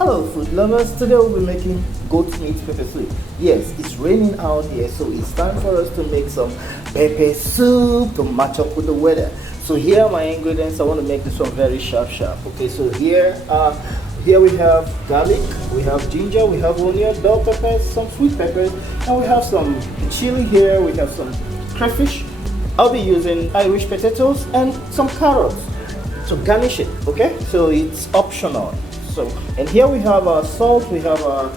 Hello food lovers, today we'll be making goat meat pepper soup. Yes, it's raining out here, so it's time for us to make some pepper soup to match up with the weather. So here are my ingredients. I want to make this one very sharp. Okay, so here we have garlic, we have ginger, we have onion, bell peppers, some sweet peppers, and we have some chili here, we have some crayfish. I'll be using Irish potatoes and some carrots to garnish it. Okay, so it's optional. So, and here we have our salt, we have our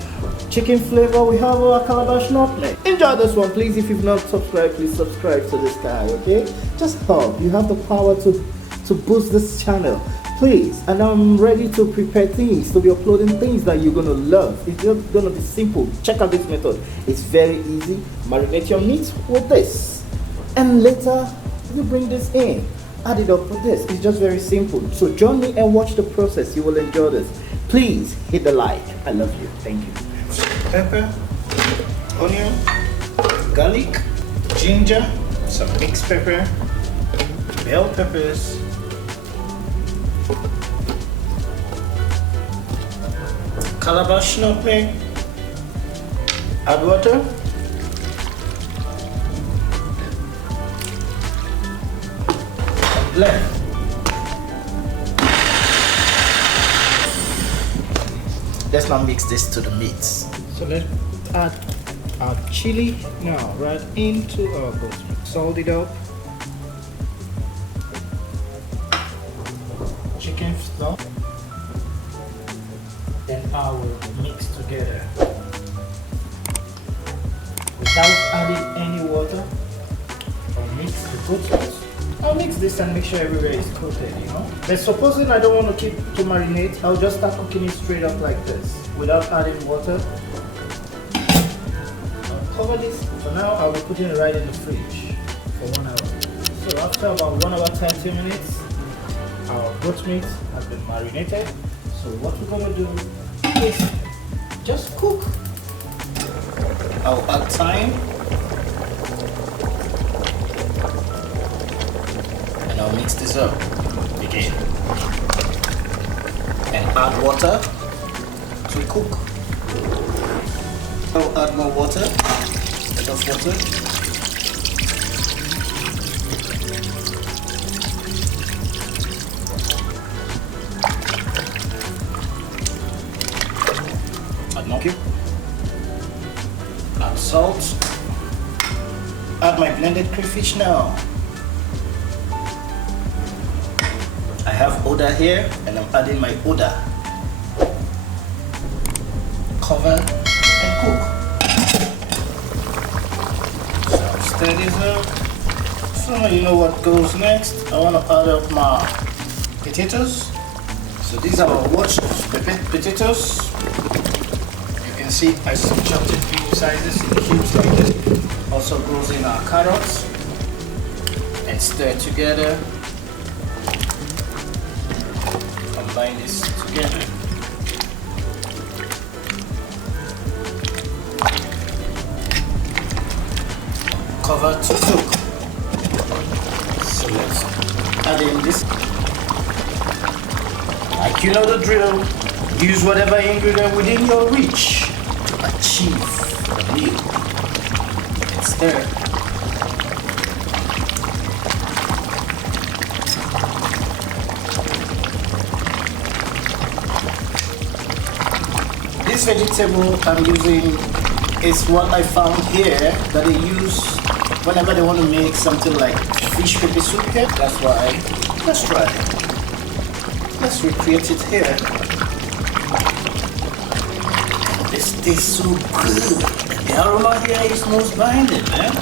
chicken flavor, we have our Calabash nutmeg. Enjoy this one, please. If you've not subscribed, please subscribe to this channel. Okay, just help. You have the power to boost this channel, please. And I'm ready to prepare things, to be uploading things that you're gonna love. It's just gonna be simple. Check out this method. It's very easy. Marinate your meat with this, and later you bring this in. Add it up with this. It's just very simple. So join me and watch the process. You will enjoy this. Please hit the like. I love you. Thank you. Pepper, onion, garlic, ginger, some mixed pepper, bell peppers, Calabash nutmeg. Add water. Blend. Let's now mix this to the meats. So let's add our chili now right into our goat meat. Salt it up. Chicken stock. Then I will mix together without adding any water. I'll mix the goat sauce. I'll mix this and make sure everywhere is coated, you know. But supposing I don't want to keep to marinate, I'll just start cooking it straight up like this without adding water. I'll cover this. For now, I'll be putting it right in the fridge for 1 hour. So after about 1 hour 30 minutes, our goat meat has been marinated. So what we're going to do is just cook. I'll add thyme. And I'll mix this up again and add water to cook. I'll add more water, enough water. Add more cube. Add salt. Add my blended crayfish now. I have Oda here, and I'm adding my Oda. Cover and cook. So stir this up. So you know what goes next. I want to add up my potatoes. So these are my washed potatoes. You can see I chopped it big sizes in cubes like this. Also goes in our carrots and stir together. Combine this together. Cover to cook. So let's add in this. Like you know the drill. Use whatever ingredient within your reach to achieve the meal. And stir. This vegetable I'm using is what I found here that they use whenever they want to make something like fish pepper soup. That's why let's try it. Let's recreate it here. This tastes so good. The aroma here is most binding, man.